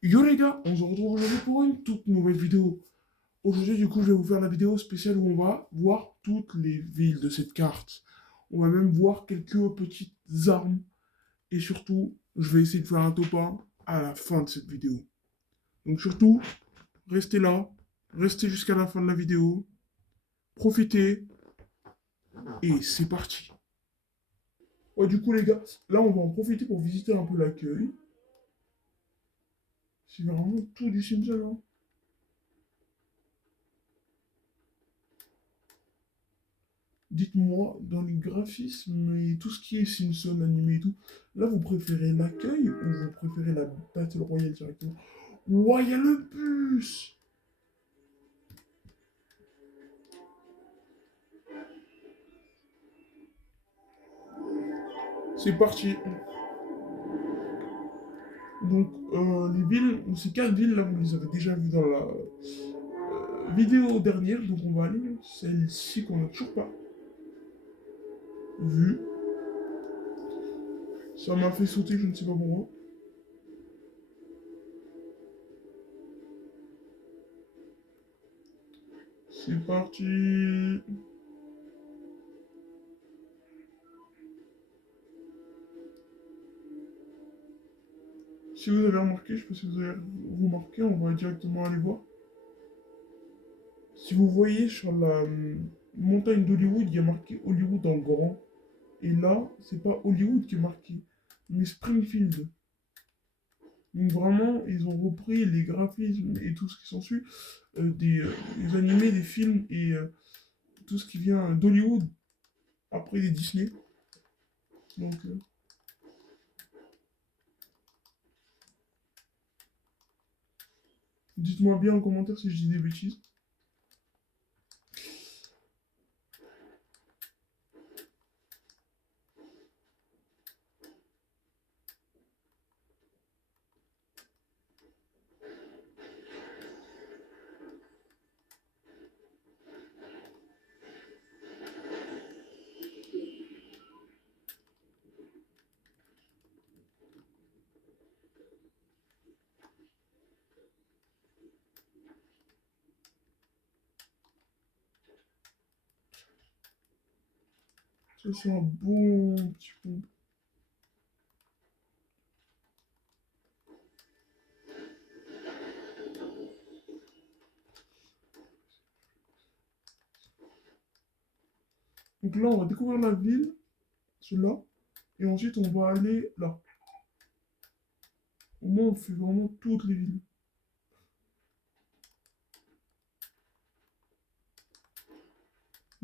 Yo les gars, on se retrouve aujourd'hui pour une toute nouvelle vidéo. Aujourd'hui, du coup, je vais vous faire la vidéo spéciale où on va voir toutes les villes de cette carte. On va même voir quelques petites armes. Et surtout, je vais essayer de faire un top 1 à la fin de cette vidéo. Donc surtout, restez là, restez jusqu'à la fin de la vidéo, profitez, et c'est parti. Ouais, du coup, les gars, là, on va en profiter pour visiter un peu l'accueil. C'est vraiment tout du Simpson, hein. Dites-moi, dans les graphismes et tout ce qui est Simpson animé et tout, là vous préférez l'accueil ou vous préférez la Battle Royale directement? Ouah, il y a le bus! C'est parti. Donc, les villes, ces quatre villes là, vous les avez déjà vues dans la vidéo dernière, donc on va aller celle-ci qu'on n'a toujours pas vue. Ça m'a fait sauter, je ne sais pas pourquoi. C'est parti. Si vous avez remarqué, je ne sais pas si vous avez remarqué, on va directement aller voir. Si vous voyez sur la montagne d'Hollywood, il y a marqué Hollywood en grand. Et là, c'est pas Hollywood qui est marqué, mais Springfield. Donc vraiment, ils ont repris les graphismes et tout ce qui s'ensuit des animés, des films et tout ce qui vient d'Hollywood après les Disney. Donc, dites-moi bien en commentaire si je dis des bêtises. Ça, c'est un bon petit pont. Donc là, on va découvrir la ville, celle-là, et ensuite on va aller là. Au moins, on fait vraiment toutes les villes.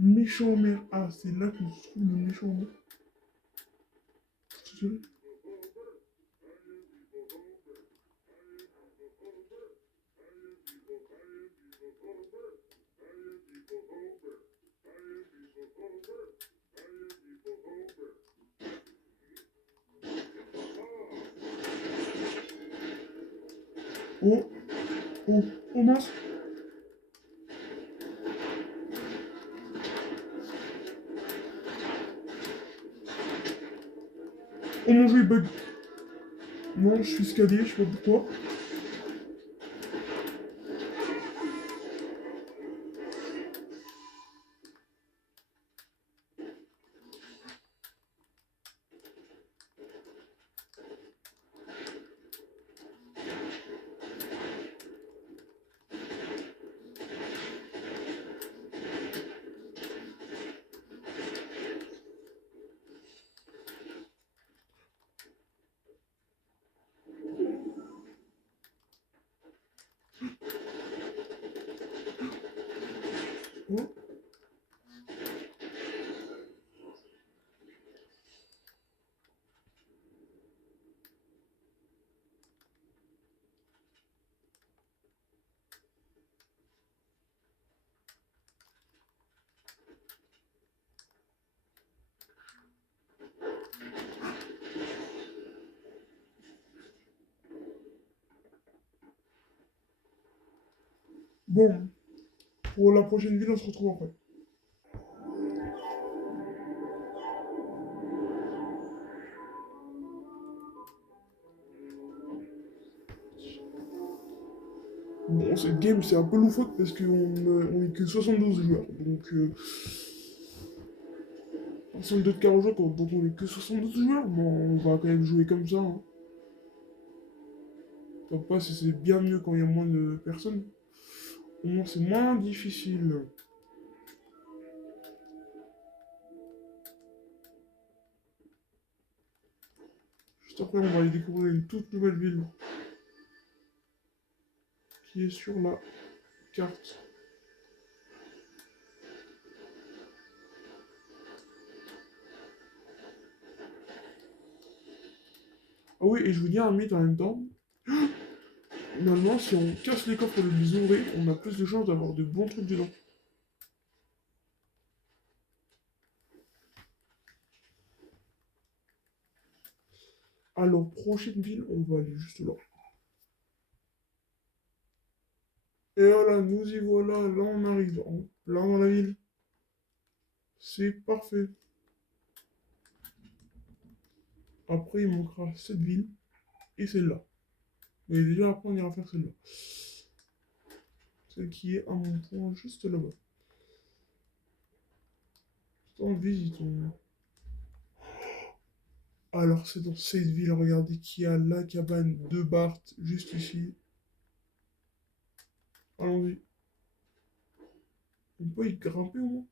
Méchant maire. Ah, c'est là que se trouve le méchant maire. Oh, oh, oh mince. Oh mon jeu il bug. Non, je suis scadé, je sais pas pourquoi. Oh. Bon, pour la prochaine ville, on se retrouve après. Bon, cette game, c'est un peu loufoque parce qu'on est que 72 joueurs. Donc, personne d'autre qu'à rejoindre, donc on est que 72 joueurs. Bon, on va quand même jouer comme ça. Hein. Faut pas, c'est bien mieux quand il y a moins de personnes. Au moins, c'est moins difficile. Juste après, on va aller découvrir une toute nouvelle ville qui est sur la carte. Ah oui, et je vous dis un mythe en même temps. Normalement, si on casse les coffres de les ouvrir, on a plus de chances d'avoir de bons trucs dedans. Alors, prochaine ville, on va aller juste là. Et voilà, nous y voilà, là on arrive, là dans la ville. C'est parfait. Après, il manquera cette ville et celle-là. Mais déjà, après, on ira faire celle-là. Celle qui est à mon point juste là-bas. En visitons. Alors, c'est dans cette ville, regardez, qui a la cabane de Bart, juste ici. Allons-y. On peut y grimper au moins.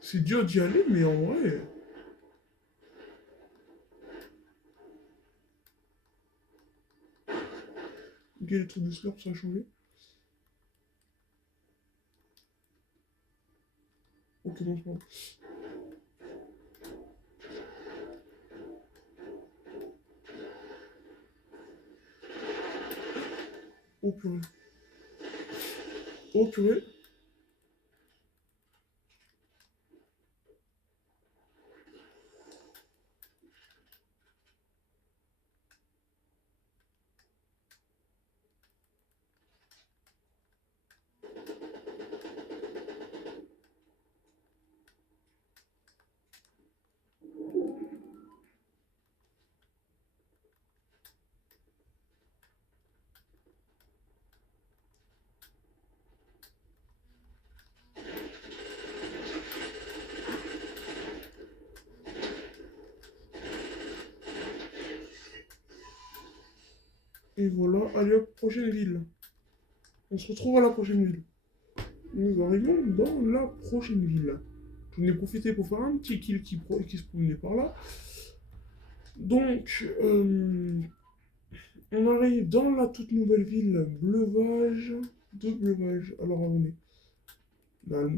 C'est dur d'y aller, mais en vrai... Ok, le truc de slurp, ça a changé. Ok, non, c'est pas grave. Oh purée. Oh purée. Et voilà, allez hop, prochaine ville. On se retrouve à la prochaine ville. Nous arrivons dans la prochaine ville. J'en ai profité pour faire un petit kill qui se promenait par là. Donc, on arrive dans la toute nouvelle ville Bleuvage de Bleuvage. Alors, on est là.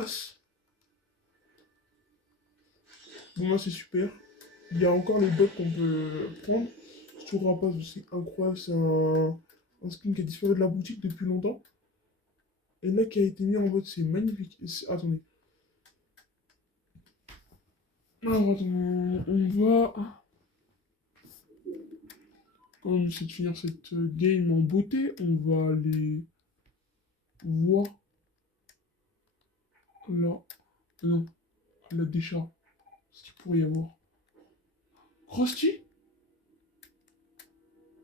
boss. Bon, moi, c'est super. Il y a encore les bugs qu'on peut prendre. Ce rapace, c'est incroyable. C'est un skin qui a disparu de la boutique depuis longtemps. Et là, qui a été mis en mode, c'est magnifique. Attendez. Alors, attends, on va... Quand on essaie de finir cette game en beauté, on va aller voir là. Non, la décharge. Ce qu'il pourrait y avoir. Krusty?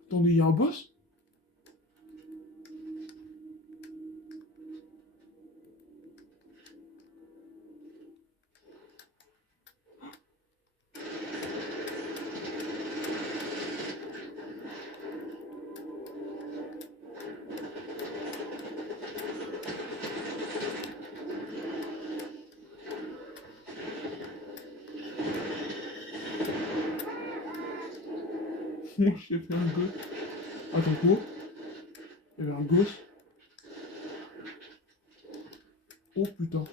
Attendez, il y a un boss? Moi, j'ai fait un gosse. Attends, quoi? Il y avait un gosse. Oh putain.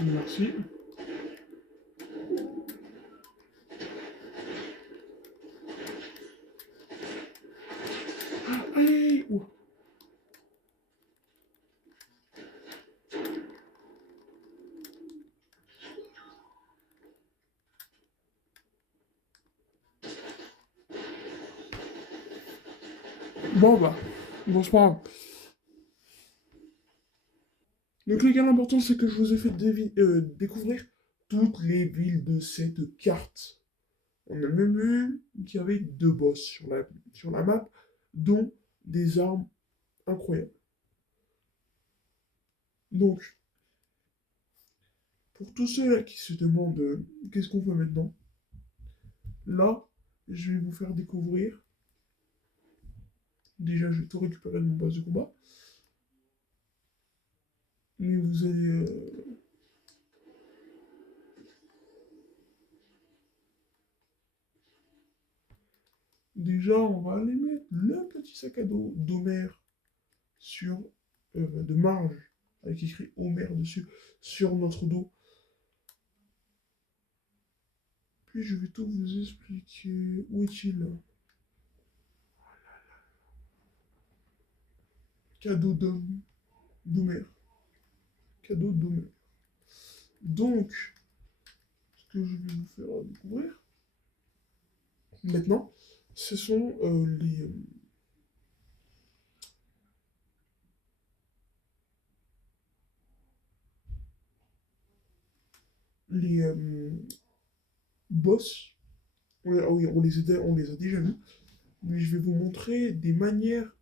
Merci. Allez! Oh. Bon bah, bon c'est pas grave. Donc les gars, l'important c'est que je vous ai fait découvrir toutes les villes de cette carte. On a même vu qu'il y avait deux boss sur la map, dont des armes incroyables. Donc, pour tous ceux-là qui se demandent qu'est-ce qu'on fait maintenant, là, je vais vous faire découvrir. Déjà, je vais tout récupérer de mon boss de combat. Mais vous allez... Déjà, on va aller mettre le petit sac à dos d'Homer sur... de Marge, avec écrit Homer dessus, sur notre dos. Puis je vais tout vous expliquer. Où est-il? Cadeau d'Homer. Cadeau d'Homer. Donc, ce que je vais vous faire découvrir maintenant, ce sont les boss. Ah oui, on les a déjà vus. Mais je vais vous montrer des manières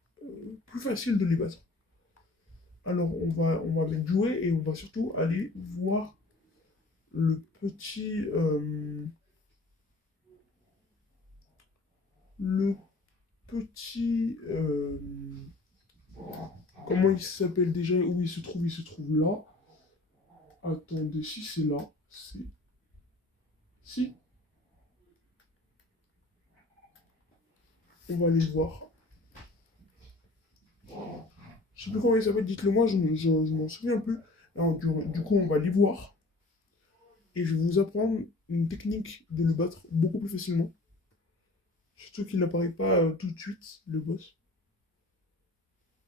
plus faciles de les battre. Alors, on va mettre jouer et on va surtout aller voir le petit... le petit... comment il s'appelle déjà? Où il se trouve? Il se trouve là. Attendez, si c'est là, c'est... Si, on va aller voir. Je sais plus comment il s'appelle, dites-le moi, je m'en souviens plus. Alors, du coup, on va aller voir. Et je vais vous apprendre une technique de le battre beaucoup plus facilement. Surtout qu'il n'apparaît pas tout de suite, le boss.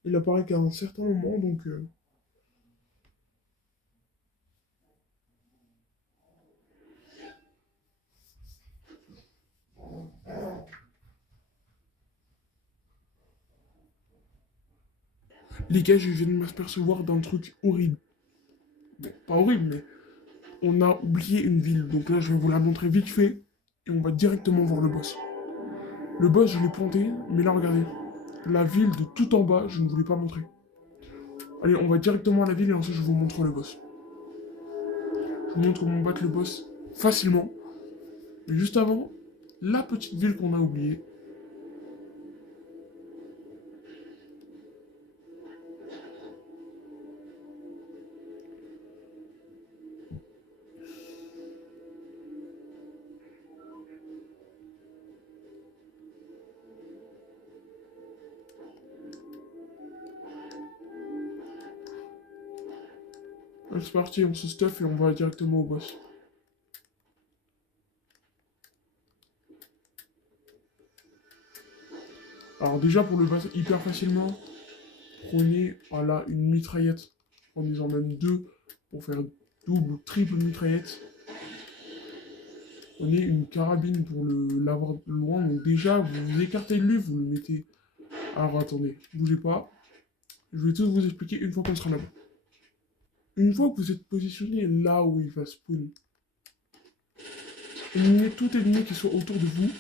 Il apparaît qu'à un certain moment, donc... Les gars, je viens de m'apercevoir d'un truc horrible. Bon, pas horrible, mais on a oublié une ville. Donc là, je vais vous la montrer vite fait. Et on va directement voir le boss. Le boss, je l'ai planté, mais là, regardez. La ville de tout en bas, je ne voulais pas montrer. Allez, on va directement à la ville et ensuite je vous montre le boss. Je vous montre comment battre le boss facilement. Mais juste avant, la petite ville qu'on a oubliée. Allez, c'est parti, on se stuff et on va directement au boss. Alors déjà, pour le passer hyper facilement, prenez voilà, une mitraillette. Prenez-en même deux pour faire double ou triple mitraillette. Prenez une carabine pour l'avoir de loin. Donc déjà, vous vous écartez de lui, vous le mettez... Alors attendez, bougez pas. Je vais tout vous expliquer une fois qu'on sera là-bas. Une fois que vous êtes positionné là où il va spawn, éliminez tout ennemi qui soit autour de vous.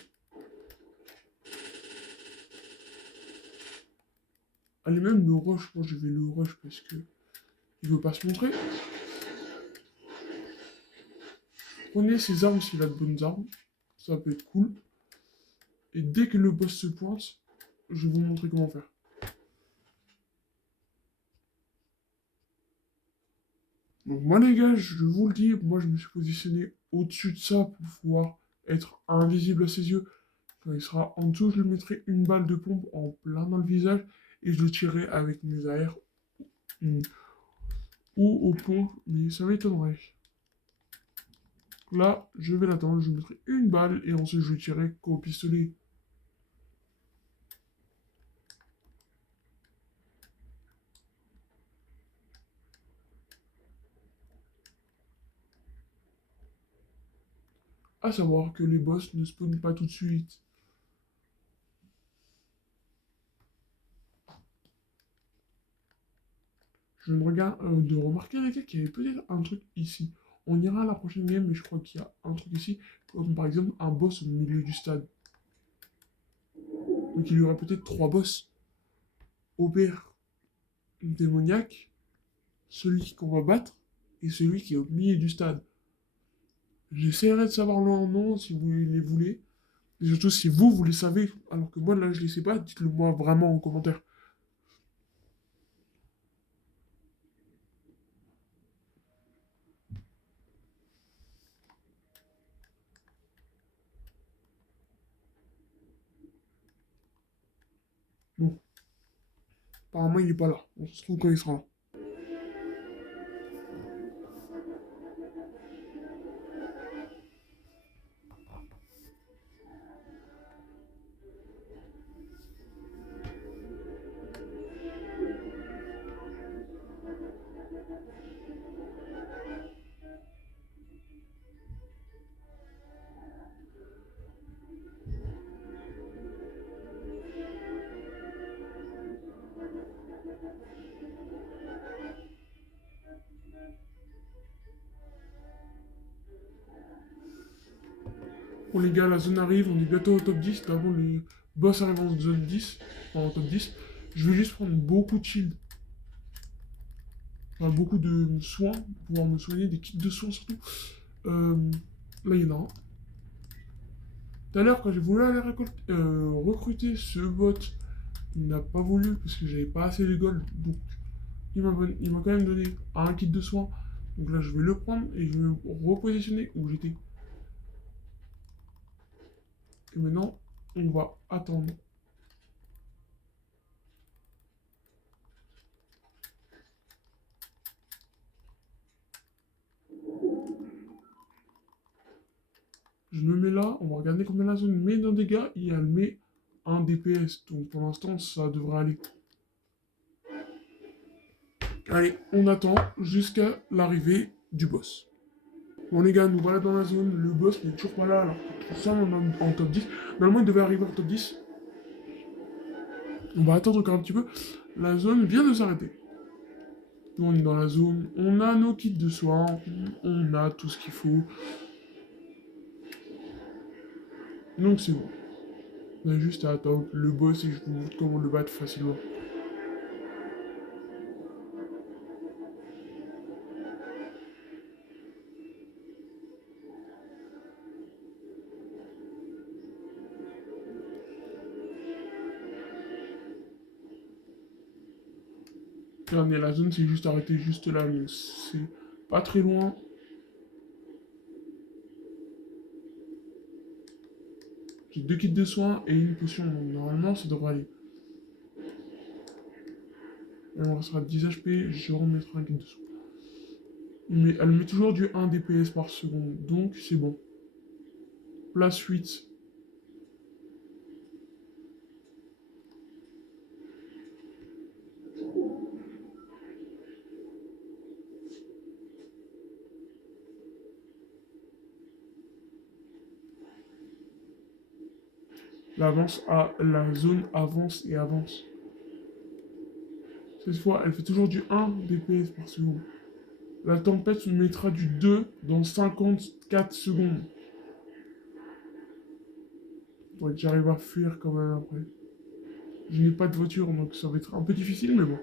Allez même le rush, moi je vais le rush parce que il veut pas se montrer. Prenez ses armes s'il a de bonnes armes, ça peut être cool. Et dès que le boss se pointe, je vais vous montrer comment faire. Donc moi les gars, je vous le dis, moi je me suis positionné au-dessus de ça pour pouvoir être invisible à ses yeux. Quand il sera en dessous, je lui mettrai une balle de pompe en plein dans le visage et je le tirerai avec mes AR ou aux pompes, mais ça m'étonnerait. Là, je vais l'attendre, je lui mettrai une balle et ensuite je le tirerai qu'au pistolet. À savoir que les boss ne spawnent pas tout de suite. Je me regarde de remarquer les gars qu'il y avait peut-être un truc ici. On ira à la prochaine game, mais je crois qu'il y a un truc ici, comme par exemple un boss au milieu du stade. Donc il y aura peut-être 3 boss. Aubert, démoniaque, celui qu'on va battre, et celui qui est au milieu du stade. J'essaierai de savoir leur nom si vous les voulez. Et surtout si vous les savez, alors que moi là je les sais pas, dites-le moi vraiment en commentaire. Bon, apparemment il est pas là. On se retrouve quand il sera là. Bon les gars, la zone arrive, on est bientôt au top 10. D'abord le boss arrive en zone 10, en top 10. Je vais juste prendre beaucoup de shield. Enfin, beaucoup de soins, pour pouvoir me soigner, des kits de soins surtout. Là il y en a un. Tout à l'heure, quand j'ai voulu aller recruter ce bot, il n'a pas voulu parce que j'avais pas assez de gold. Donc, il m'a quand même donné un kit de soins. Donc là, je vais le prendre et je vais me repositionner où j'étais. Et maintenant, on va attendre. Je me mets là, on va regarder combien la zone met de dégâts et elle met un DPS. Donc pour l'instant, ça devrait aller. Allez, on attend jusqu'à l'arrivée du boss. Bon les gars, nous voilà dans la zone, le boss n'est toujours pas là alors que tout ça on est en top 10. Normalement il devait arriver en top 10. On va attendre encore un petit peu. La zone vient de s'arrêter. Nous on est dans la zone, on a nos kits de soins, on a tout ce qu'il faut. Donc c'est bon. On a juste à attendre le boss et je vous montre comment le battre facilement. Regardez, la zone s'est juste arrêtée juste là, mais c'est pas très loin. J'ai 2 kits de soins et une potion, donc normalement ça devrait aller. Et on restera 10 HP, je remettrai un kit de soins. Mais elle met toujours du 1 DPS par seconde, donc c'est bon. Place 8. La zone avance et avance. Cette fois, elle fait toujours du 1 DPS par seconde. La tempête mettra du 2 dans 54 secondes. Ouais, j'arrive à fuir quand même après. Je n'ai pas de voiture, donc ça va être un peu difficile, mais bon.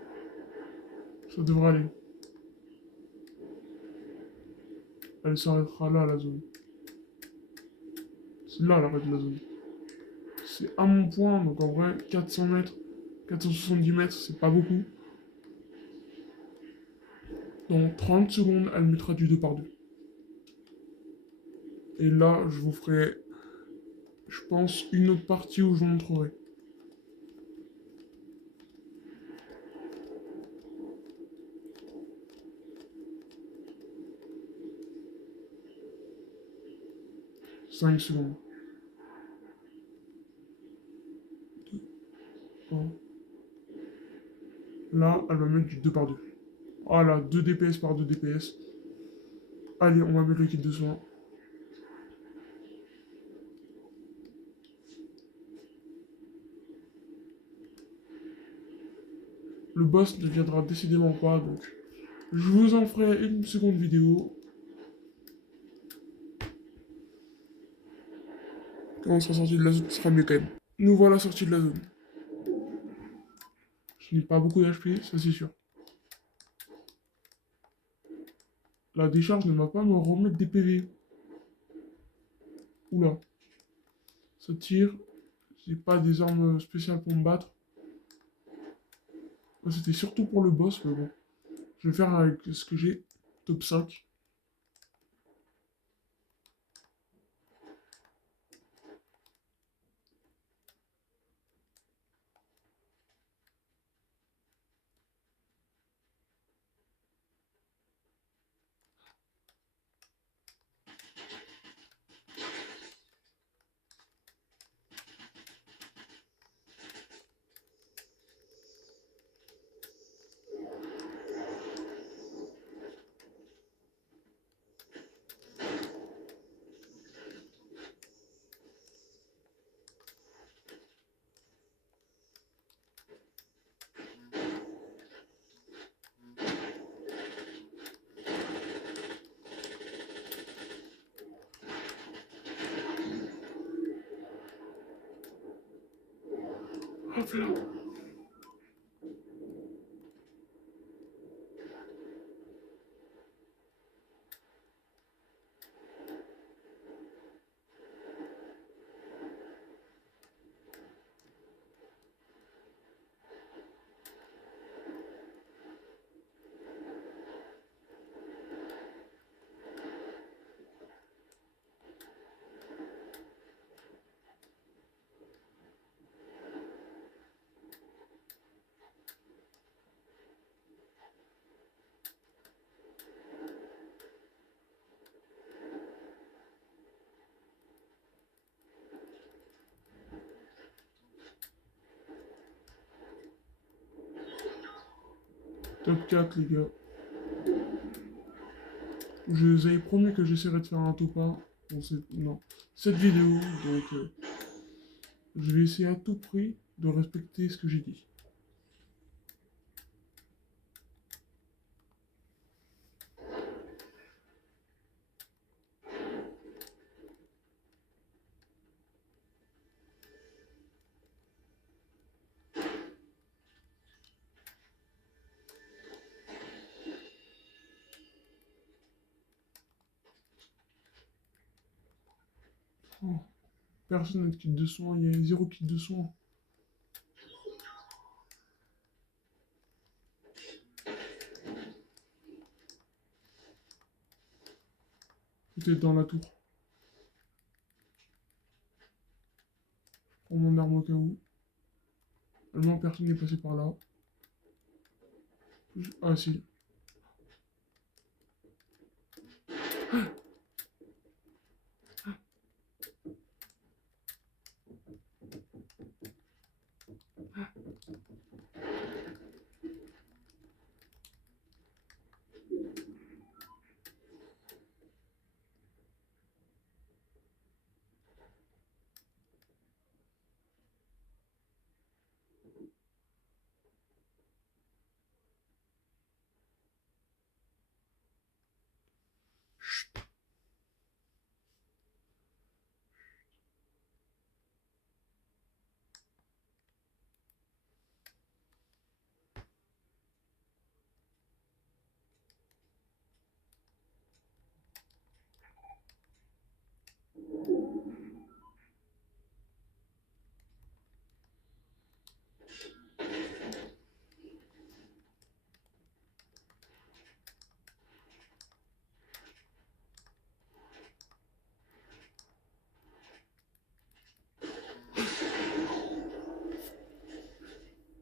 Ça devrait aller. Elle s'arrêtera là, la zone. C'est là l'arrêt de la zone. C'est à mon point, donc en vrai, 400 mètres, 470 mètres, c'est pas beaucoup. Dans 30 secondes, elle mettra du 2 par 2. Et là, je vous ferai, je pense, une autre partie où je vous montrerai. Cinq secondes. 2, 1. Là, elle va mettre du 2 par 2. Voilà, 2 DPS par 2 DPS. Allez, on va mettre le kit de soin. Le boss ne viendra décidément pas, donc je vous en ferai une seconde vidéo. Quand on sera sorti de la zone, ce sera mieux quand même. Nous voilà sortis de la zone. Je n'ai pas beaucoup d'HP, ça c'est sûr. La décharge ne va pas me remettre des PV. Oula. Ça tire. J'ai pas des armes spéciales pour me battre. C'était surtout pour le boss, mais bon. Je vais faire avec ce que j'ai. Top 5. Hop là. Top 4, les gars. Je vous avais promis que j'essaierais de faire un top 1 dans cette vidéo, donc je vais essayer à tout prix de respecter ce que j'ai dit. Oh, personne n'a de kit de soins, il y a 0 kit de soins. Peut-être dans la tour. Je prends mon arme au cas où. Allemand, personne n'est passé par là. Ah si.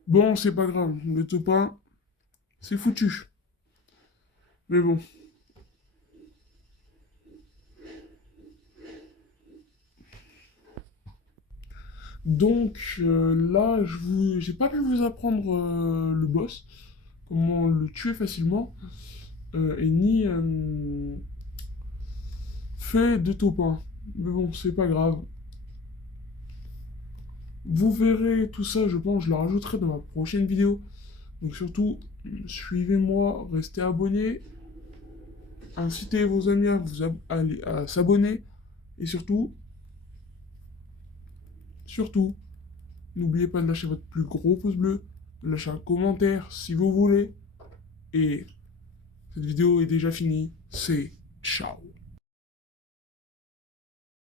Bon, c'est pas grave, le topin, c'est foutu. Mais bon. Donc là, j'ai pas pu vous apprendre le boss, comment le tuer facilement, et ni fait de topin. Mais bon, c'est pas grave. Vous verrez tout ça, je pense, je le rajouterai dans ma prochaine vidéo. Donc surtout, suivez-moi, restez abonnés, incitez vos amis à à s'abonner, et surtout, n'oubliez pas de lâcher votre plus gros pouce bleu, de lâcher un commentaire si vous voulez, et cette vidéo est déjà finie, c'est ciao.